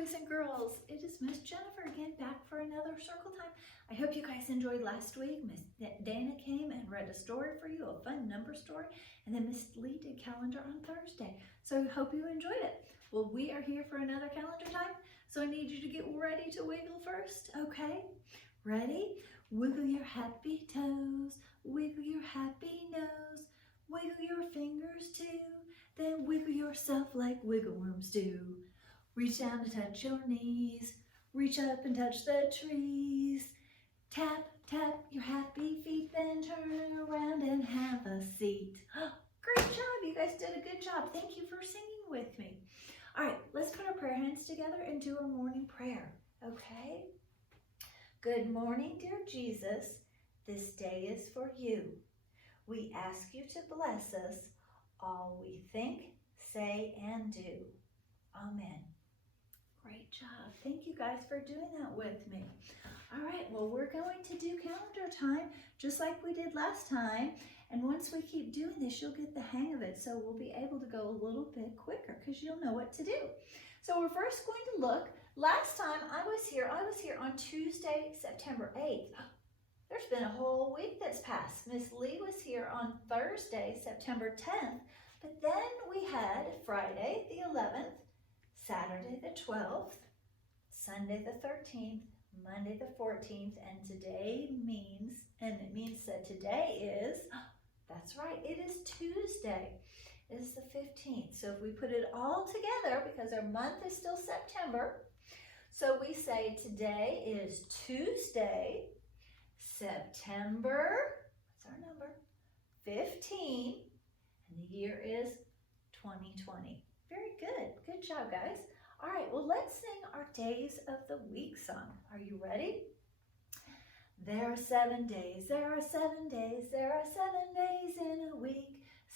boys and girls. It is Miss Jennifer again, back for another circle time. I hope you guys enjoyed last week. Miss Dana came and read a story for you, a fun number story, and then Miss Lee did calendar on Thursday. So I hope you enjoyed it. Well, we are here for another calendar time, so I need you to get ready to wiggle first, okay? Ready? Wiggle your happy toes, wiggle your happy nose, wiggle your fingers too, then wiggle yourself like wiggle worms do. Reach down to touch your knees, reach up and touch the trees. Tap, tap your happy feet, then turn around and have a seat. Great job, you guys did a good job. Thank you for singing with me. All right, let's put our prayer hands together and do our morning prayer, okay? Good morning, dear Jesus. This day is for you. We ask you to bless us, all we think, say, and do. Amen. Great job. Thank you guys for doing that with me. All right, well, we're going to do calendar time just like we did last time. And once we keep doing this, you'll get the hang of it. So we'll be able to go a little bit quicker because you'll know what to do. So we're first going to look. Last time I was here on Tuesday, September 8th. There's been a whole week that's passed. Miss Lee was here on Thursday, September 10th. But then we had Friday, the 11th, Saturday the 12th, Sunday the 13th, Monday the 14th, and today means that today is, that's right, it is Tuesday. It is the 15th. So if we put it all together, because our month is still September, so we say today is Tuesday, September, what's our number? 15, and the year is 2020. Very good. Good job, guys. All right, well, let's sing our Days of the Week song. Are you ready? There are 7 days, there are 7 days, there are 7 days in a week.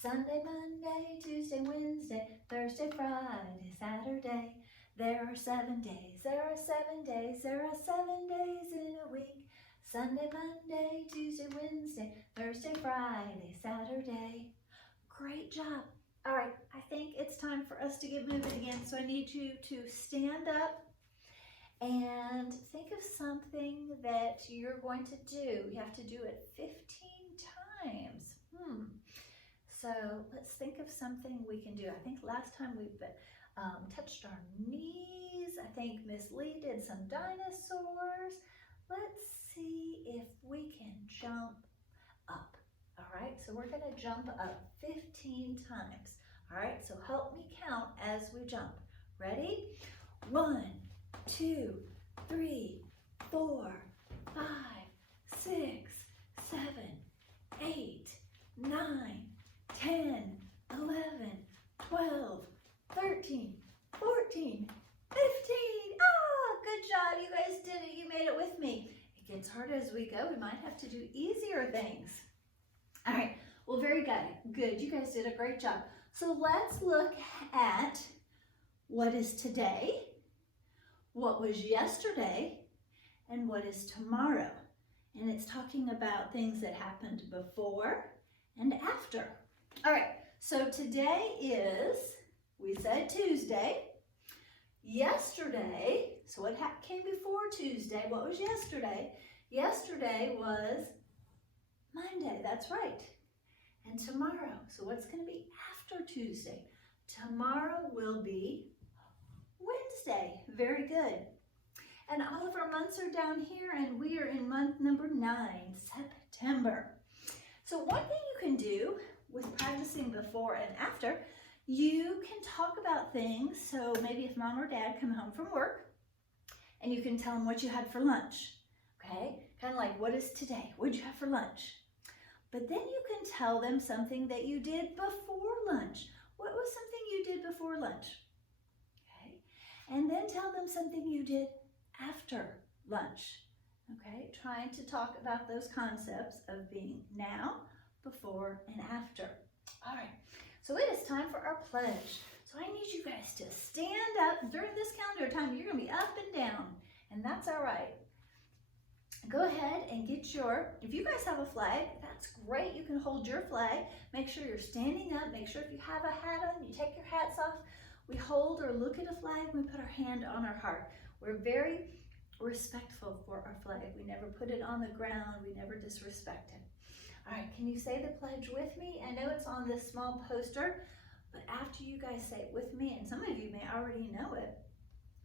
Sunday, Monday, Tuesday, Wednesday, Thursday, Friday, Saturday. There are 7 days, there are 7 days, there are 7 days in a week. Sunday, Monday, Tuesday, Wednesday, Thursday, Friday, Saturday. Great job. All right, I think it's time for us to get moving again. So I need you to stand up and think of something that you're going to do. You have to do it 15 times. So let's think of something we can do. I think last time we touched our knees. I think Miss Lee did some dinosaurs. Let's see if we can jump up. All right, so we're gonna jump up 15 times. All right, so help me count as we jump. Ready? 1, 2, 3, 4, 5, 6, 7, 8, 9, 10, 11, 12, 13, 14, 15. Ah, good job, you guys did it, you made it with me. It gets harder as we go. We might have to do easier things. All right, well, very good. Good, you guys did a great job. So let's look at what is today, what was yesterday, and what is tomorrow. And it's talking about things that happened before and after. All right, so today is, we said Tuesday. Yesterday, so what came before Tuesday? What was yesterday? Yesterday was Monday, that's right. And tomorrow, so what's going to be after Tuesday? Tomorrow will be Wednesday. Very good. And all of our months are down here, and we are in month number 9, September. So one thing you can do with practicing before and after, you can talk about things. So maybe if mom or dad come home from work, and you can tell them what you had for lunch. Okay? Kind of like, what is today? What did you have for lunch? But then you can tell them something that you did before lunch. What was something you did before lunch? Okay. And then tell them something you did after lunch. Okay. Trying to talk about those concepts of being now, before, and after. All right. So it is time for our pledge. So I need you guys to stand up. During this calendar time, you're going to be up and down. And that's all right. Go ahead and get if you guys have a flag, that's great. You can hold your flag. Make sure you're standing up. Make sure if you have a hat on, you take your hats off. We hold or look at a flag, we put our hand on our heart. We're very respectful for our flag. We never put it on the ground, we never disrespect it. All right, can you say the pledge with me? I know it's on this small poster, but after you guys say it with me, and some of you may already know it,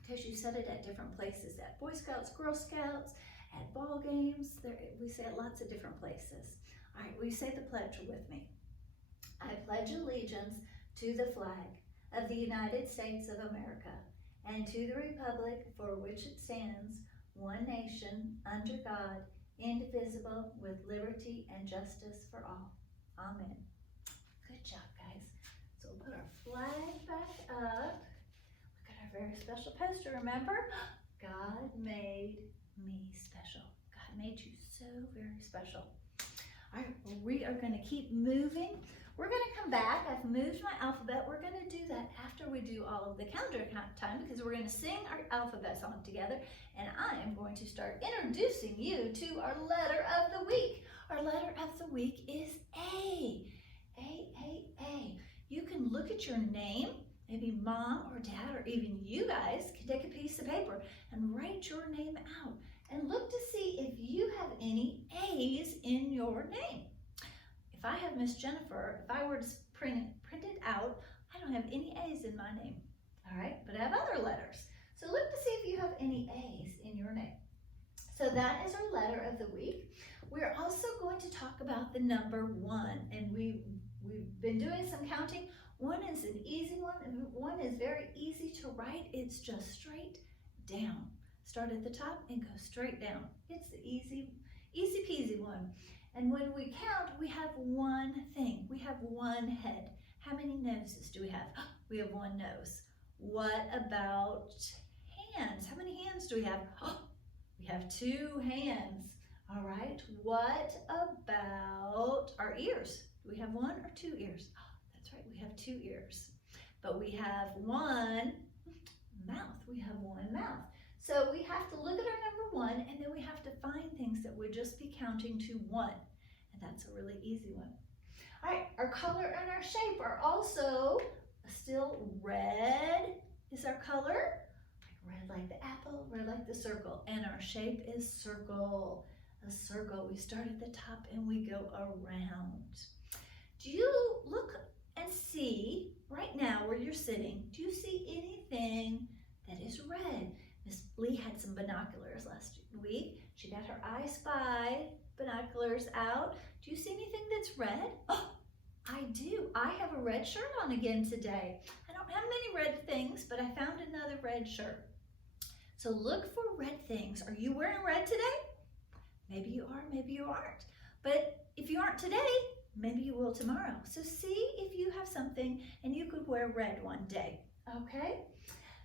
because you said it at different places, at Boy Scouts, Girl Scouts, at ball games, we say it lots of different places. All right, will you say the pledge with me? I pledge allegiance to the flag of the United States of America and to the republic for which it stands, one nation, under God, indivisible, with liberty and justice for all. Amen. Good job, guys. So we'll put our flag back up. Look at our very special poster, remember? God made me special. God made you so very special. All right, we are going to keep moving. We're going to come back. I've moved my alphabet. We're going to do that after we do all of the calendar time, because we're going to sing our alphabet song together, and I am going to start introducing you to our letter of the week. Our letter of the week is A. A. You can look at your name. Maybe mom or dad or even you guys can take a piece of paper and write your name out and look to see if you have any A's in your name. If I have Miss Jennifer, if I were to print it out, I don't have any A's in my name. All right, but I have other letters. So look to see if you have any A's in your name. So that is our letter of the week. We're also going to talk about the number 1, and we've been doing some counting. 1 is an easy one, and 1 is very easy to write. It's just straight down. Start at the top and go straight down. It's the easy peasy one. And when we count, we have one thing. We have one head. How many noses do we have? We have one nose. What about hands? How many hands do we have? We have 2 hands. All right. What about our ears? Do we have 1 or 2 ears? That's right. We have 2 ears. But we have 1 mouth. We have 1 mouth. So we have to look at our number 1, and then we have to find things that would just be counting to 1. And that's a really easy one. All right, our color and our shape are also still red is our color. Red like the apple, red like the circle. And our shape is circle. A circle. We start at the top and we go around. Do you look and see right now where you're sitting, do you see anything that is red? Miss Lee had some binoculars last week. She got her I Spy binoculars out. Do you see anything that's red? Oh, I do. I have a red shirt on again today. I don't have many red things, but I found another red shirt. So look for red things. Are you wearing red today? Maybe you are, maybe you aren't. But if you aren't today, maybe you will tomorrow. So see if you have something and you could wear red one day, okay?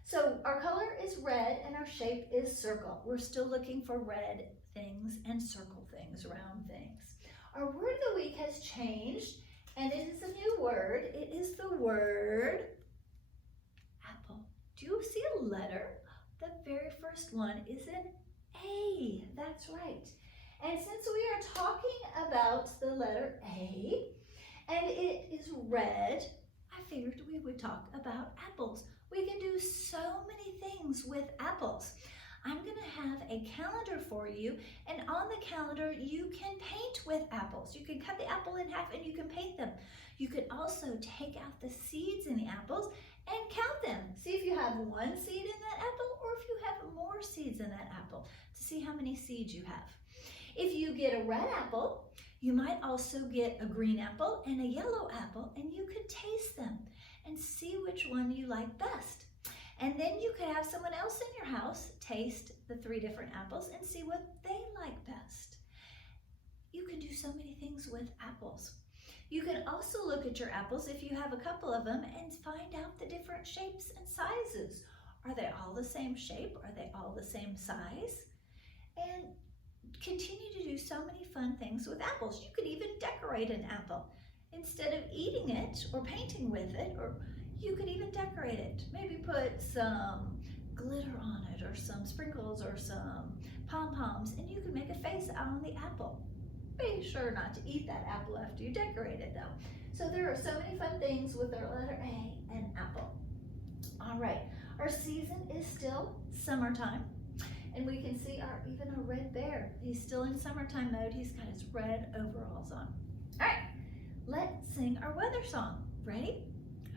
So our color is red and our shape is circle. We're still looking for red things and circle things, round things. Our word of the week has changed, and it is a new word. It is the word apple. Do you see a letter? The very first one is an A. That's right. And since we are talking about the letter A, and it is red, I figured we would talk about apples. We can do so many things with apples. I'm going to have a calendar for you, and on the calendar you can paint with apples. You can cut the apple in half and you can paint them. You can also take out the seeds in the apples and count them. See if you have 1 seed in that apple or if you have more seeds in that apple to see how many seeds you have. If you get a red apple, you might also get a green apple and a yellow apple, and you could taste them and see which one you like best. And then you could have someone else in your house taste the 3 different apples and see what they like best. You can do so many things with apples. You can also look at your apples if you have a couple of them and find out the different shapes and sizes. Are they all the same shape? Are they all the same size? And continue to do so many fun things with apples. You could even decorate an apple. Instead of eating it or painting with it, or you could even decorate it. Maybe put some glitter on it or some sprinkles or some pom-poms, and you can make a face out on the apple. Be sure not to eat that apple after you decorate it though. So there are so many fun things with our letter A and apple. All right, our season is still summertime. And we can see even our red bear. He's still in summertime mode. He's got his red overalls on. All right, let's sing our weather song. Ready?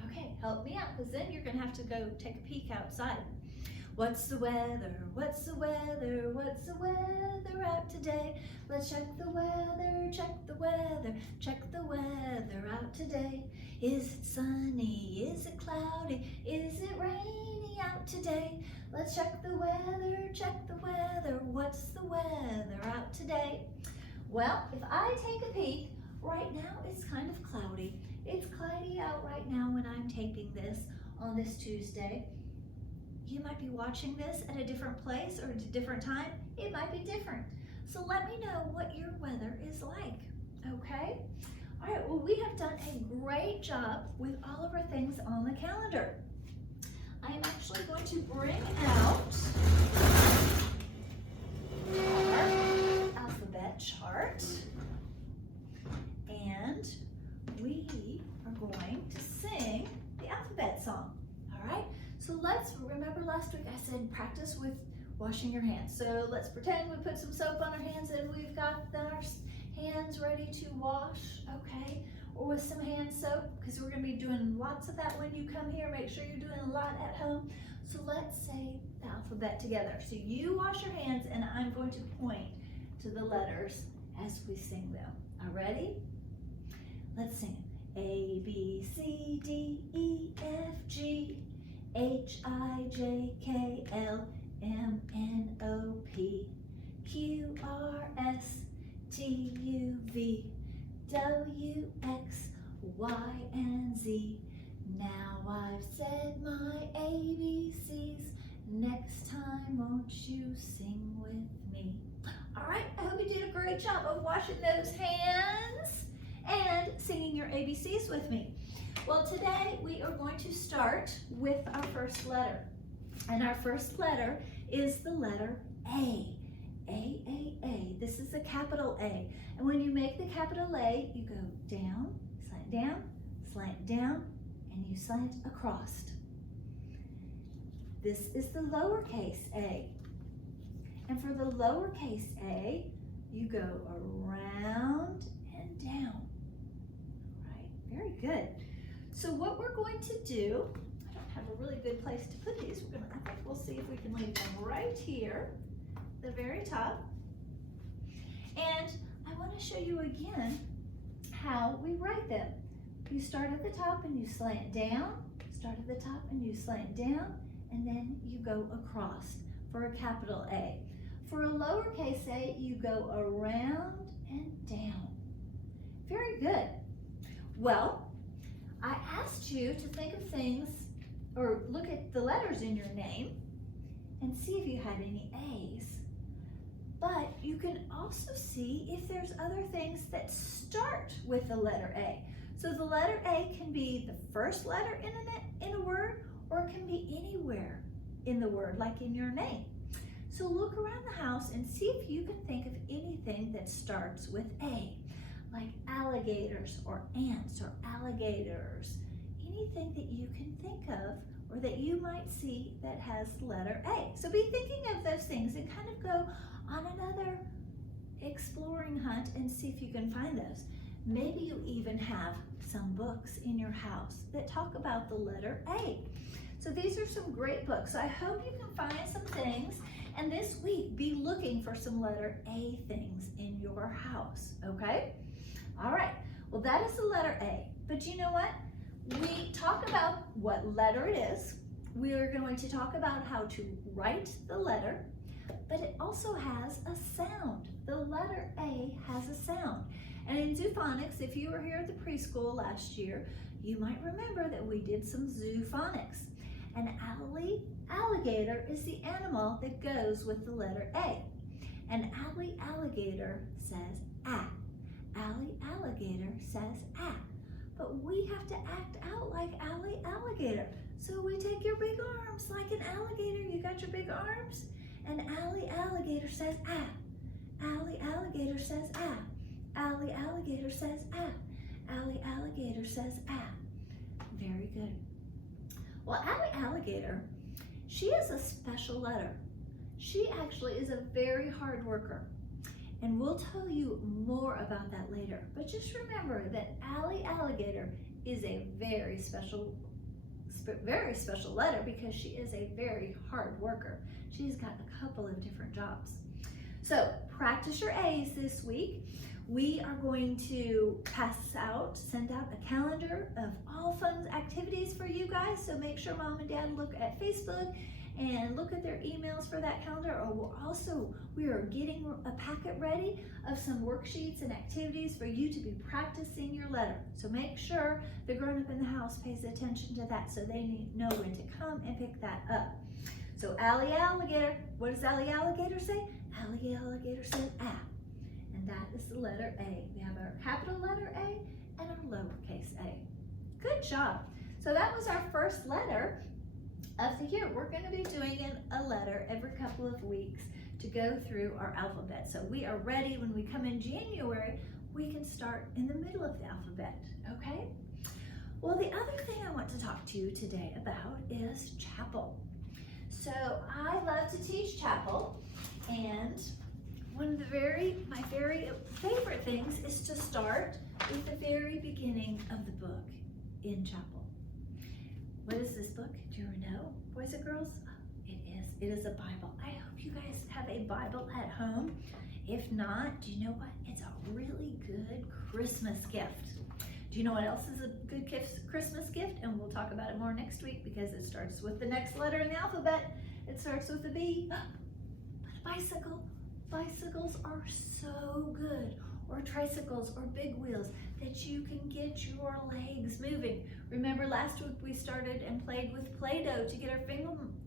Okay, help me out, because then you're gonna have to go take a peek outside. What's the weather? What's the weather? What's the weather out today? Let's check the weather, check the weather, check the weather out today. Is it sunny? Is it cloudy? Is it rainy out today? Let's check the weather, check the weather. What's the weather out today? Well, if I take a peek, right now it's kind of cloudy. It's cloudy out right now when I'm taping this on this Tuesday. You might be watching this at a different place or at a different time. It might be different. So let me know what your weather is like, okay? All right, well, we have done a great job with all of our things on the calendar. I am actually going to bring out our alphabet chart, and we are going to sing the alphabet song, all right? So let's remember last week I said practice with washing your hands. So let's pretend we put some soap on our hands and we've got our hands ready to wash, okay? Or with some hand soap, because we're going to be doing lots of that when you come here. Make sure you're doing a lot at home. So let's say the alphabet together. So you wash your hands and I'm going to point to the letters as we sing them. Are ready? Let's sing it. A, B, C, D, E, F, G, H, I, J, K, L, M, N, O, P, Q, R, S, T, U, V, W, X, Y, and Z. Now I've said my ABCs. Next time, won't you sing with me? All right, I hope you did a great job of washing those hands and singing your ABCs with me. Well, today we are going to start with our first letter. And our first letter is the letter A. A, A, A. This is a capital A. And when you make the capital A, you go down, slant down, and you slant across. This is the lowercase a. And for the lowercase a, you go around and down. Right, very good. So what we're going to do, I don't have a really good place to put these. I think we'll see if we can leave them right here, the very top. And I want to show you again how we write them. You start at the top and you slant down, start at the top and you slant down, and then you go across for a capital A. For a lowercase a, you go around and down. Very good. Well, I asked you to think of things, or look at the letters in your name and see if you had any A's. But you can also see if there's other things that start with the letter A. So the letter A can be the first letter in a word, or it can be anywhere in the word, like in your name. So look around the house and see if you can think of anything that starts with A, like alligators or ants or alligators, anything that you can think of or that you might see that has the letter A. So be thinking of those things and kind of go on another exploring hunt and see if you can find those. Maybe you even have some books in your house that talk about the letter A. So these are some great books. So I hope you can find some things, and this week be looking for some letter A things in your house, okay? All right, well that is the letter A, but you know what? We talk about what letter it is. We are going to talk about how to write the letter, but it also has a sound. The letter A has a sound. And in Zoophonics, if you were here at the preschool last year, you might remember that we did some Zoophonics. An alligator is the animal that goes with the letter A. An alligator says ah. Alligator says ah. But we have to act out like alligator. So we take your big arms like an alligator. You got your big arms? And alligator says ah. Alligator says ah. Alligator says ah. Alligator says ah. Very good. Well, Allie Alligator, she is a special letter. She actually is a very hard worker. And we'll tell you more about that later. But just remember that Allie Alligator is a very special letter because she is a very hard worker. She's got a couple of different jobs. So practice your A's this week. We are going to send out a calendar of all fun activities for you guys. So make sure Mom and Dad look at Facebook and look at their emails for that calendar. Or we are getting a packet ready of some worksheets and activities for you to be practicing your letter. So make sure the grown-up in the house pays attention to that so they know when to come and pick that up. So Allie Alligator, what does Allie Alligator say? Allie Alligator says ah. And that is the letter A. We have our capital letter A and our lowercase a. Good job. So that was our first letter of the year. We're going to be doing a letter every couple of weeks to go through our alphabet. So we are ready when we come in January, we can start in the middle of the alphabet, okay? Well, the other thing I want to talk to you today about is chapel. So I love to teach chapel, and one of my very favorite things is to start with the very beginning of the book in chapel. What is this book? Do you know, boys and girls? It is a Bible. I hope you guys have a Bible at home. If not, do you know what? It's a really good Christmas gift. Do you know what else is a good Christmas gift? And we'll talk about it more next week because it starts with the next letter in the alphabet. It starts with a B. But a bicycle. Bicycles are so good. Or tricycles or big wheels that you can get your legs moving. Remember last week we started and played with Play-Doh to get our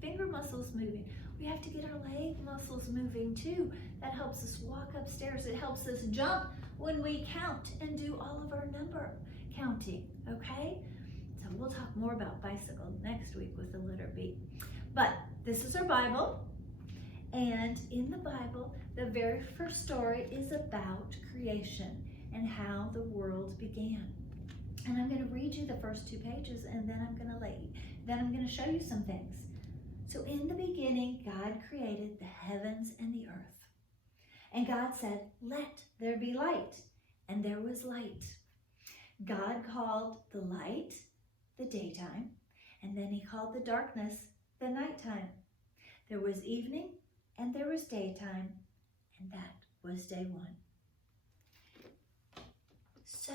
finger muscles moving. We have to get our leg muscles moving too. That helps us walk upstairs. It helps us jump when we count and do all of our number counting, okay? So we'll talk more about bicycle next week with the letter B. But this is our Bible. And in the Bible, the very first story is about creation and how the world began. And I'm going to read you the first 2 pages, and then I'm going to show you some things. So in the beginning, God created the heavens and the earth. And God said, "Let there be light." And there was light. God called the light the daytime, and then he called the darkness the nighttime. There was evening, and there was daytime, and that was day 1. So,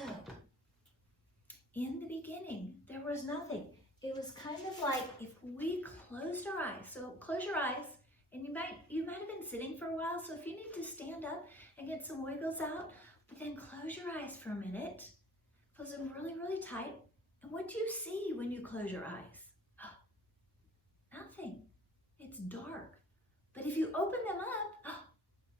in the beginning, there was nothing. It was kind of like if we closed our eyes. So close your eyes, and you might have been sitting for a while, so if you need to stand up and get some wiggles out, but then close your eyes for a minute. Close them really, really tight. And what do you see when you close your eyes? Oh, nothing. It's dark. But if you open them up,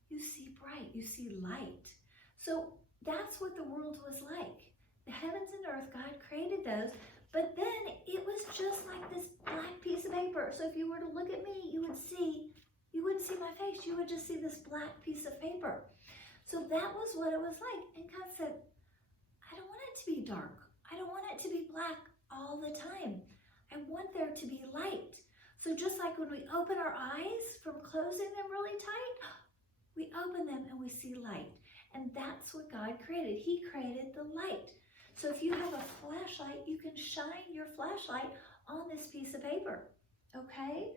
you see bright, you see light. So that's what the world was like. The heavens and earth, God created those, but then it was just like this black piece of paper. So if you were to look at me, you wouldn't see my face, you would just see this black piece of paper. So that was what it was like. And God said, I don't want it to be dark. I don't want it to be black all the time. I want there to be light. So just like when we open our eyes from closing them really tight, we open them and we see light. And that's what God created. He created the light. So if you have a flashlight, you can shine your flashlight on this piece of paper, okay?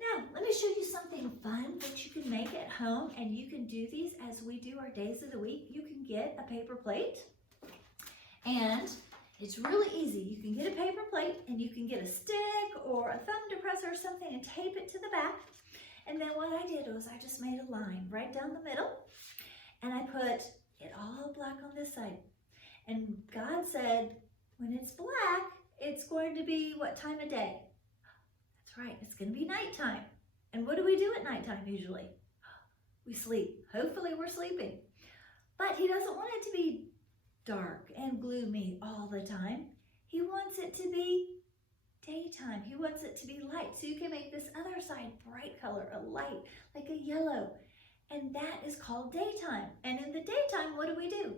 Now, let me show you something fun that you can make at home, and you can do these as we do our days of the week. You can get a paper plate, and it's really easy. You can get a paper plate, and you can get a stick or a thumb depressor or something and tape it to the back. And then what I did was I just made a line right down the middle, and I put it all black on this side. And God said, when it's black, it's going to be what time of day? That's right, it's going to be nighttime. And what do we do at nighttime usually? We sleep. Hopefully we're sleeping. But he doesn't want it to be dark and gloomy all the time. He wants it to be daytime. He wants it to be light. So you can make this other side bright color, a light, like a yellow. And that is called daytime. And in the daytime, what do?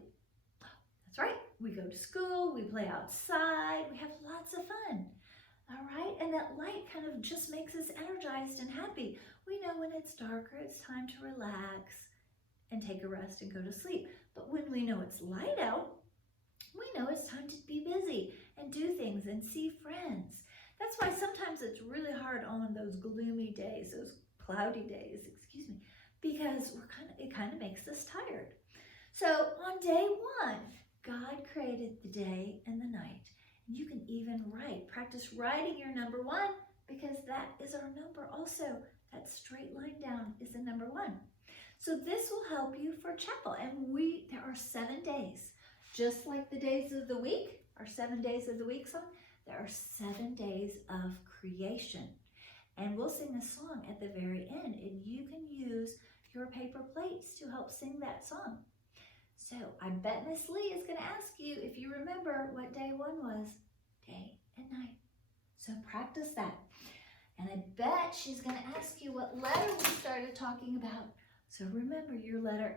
That's right. We go to school, we play outside, we have lots of fun. All right, and that light kind of just makes us energized and happy. We know when it's darker, it's time to relax and take a rest and go to sleep. But when we know it's light out, we know it's time to be busy and do things and see friends. That's why sometimes it's really hard on those gloomy days, those cloudy days, excuse me, because it kind of makes us tired. So on day one, God created the day and the night. And you can even practice writing your number one, because that is our number also. That straight line down is the number one. So this will help you for chapel. And there are 7 days. Just like the days of the week, our 7 days of the week song, there are 7 days of creation. And we'll sing a song at the very end, and you can use your paper plates to help sing that song. So I bet Miss Lee is going to ask you if you remember what day one was, day and night. So practice that. And I bet she's going to ask you what letter we started talking about. So remember your letter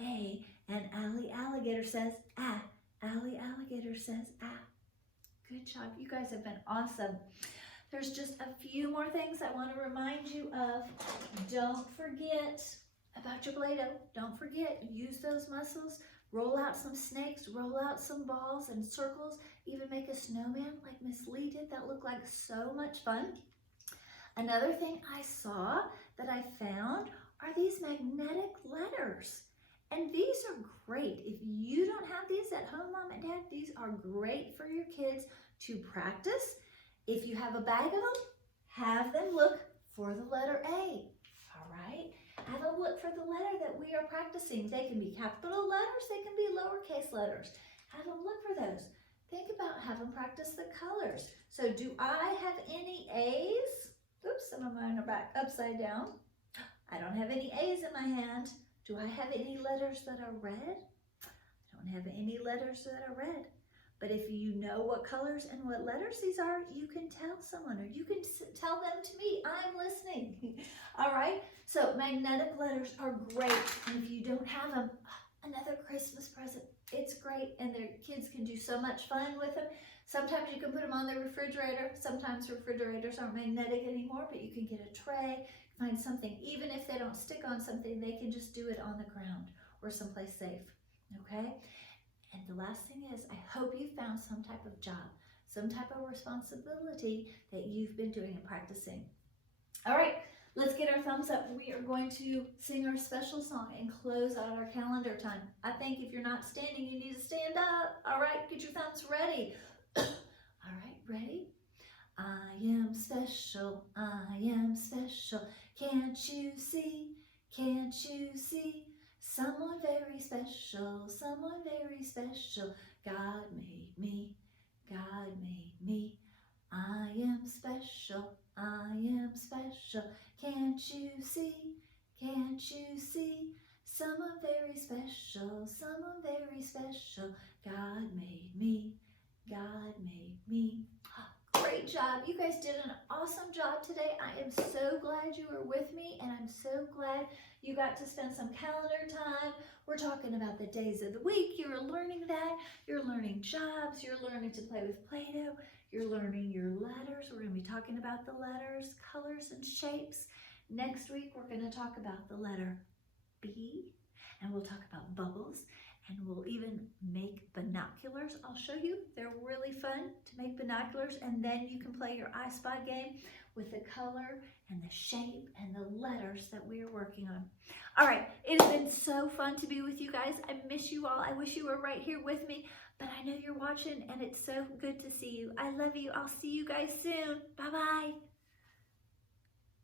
A, and Allie Alligator says ah. Allie Alligator says ah. Good job. You guys have been awesome. There's just a few more things I want to remind you of. Don't forget about your Play-Doh. Don't forget, use those muscles. Roll out some snakes, roll out some balls and circles, even make a snowman like Miss Lee did. That looked like so much fun. Another thing I saw that I found are these magnetic letters. And these are great. If you don't have these at home, Mom and Dad, these are great for your kids to practice. If you have a bag of them, have them look for the letter A. All right? Have them look for the letter that we are practicing. They can be capital letters, they can be lowercase letters. Have them look for those. Think about, have them practice the colors. So do I have any A's? Oops, some of mine are back upside down. I don't have any A's in my hand. Do I have any letters that are red? I don't have any letters that are red. But if you know what colors and what letters these are, you can tell someone, or you can tell them to me. I'm listening. All right? So magnetic letters are great. And if you don't have them, another Christmas present. It's great, and their kids can do so much fun with them. Sometimes you can put them on the refrigerator. Sometimes refrigerators aren't magnetic anymore, but you can get a tray, find something. Even if they don't stick on something, they can just do it on the ground or someplace safe. Okay? And the last thing is, I hope you found some type of job, some type of responsibility that you've been doing and practicing. All right, let's get our thumbs up. We are going to sing our special song and close out our calendar time. I think if you're not standing, you need to stand up. All right, get your thumbs ready. All right, ready? I am special, I am special. Can't you see, can't you see? Someone very special, someone very special. God made me, God made me. I am special, I am special. Can't you see, can't you see? Someone very special, someone very special. God made me, God made me. Great job. You guys did an awesome job today. I am so glad you were with me, and I'm so glad you got to spend some calendar time. We're talking about the days of the week. You're learning that. You're learning jobs. You're learning to play with Play-Doh. You're learning your letters. We're going to be talking about the letters, colors, and shapes. Next week, we're going to talk about the letter B, and we'll talk about bubbles. And we'll even make binoculars. I'll show you. They're really fun to make binoculars. And then you can play your I Spy game with the color and the shape and the letters that we are working on. All right. It has been so fun to be with you guys. I miss you all. I wish you were right here with me. But I know you're watching, and it's so good to see you. I love you. I'll see you guys soon. Bye-bye.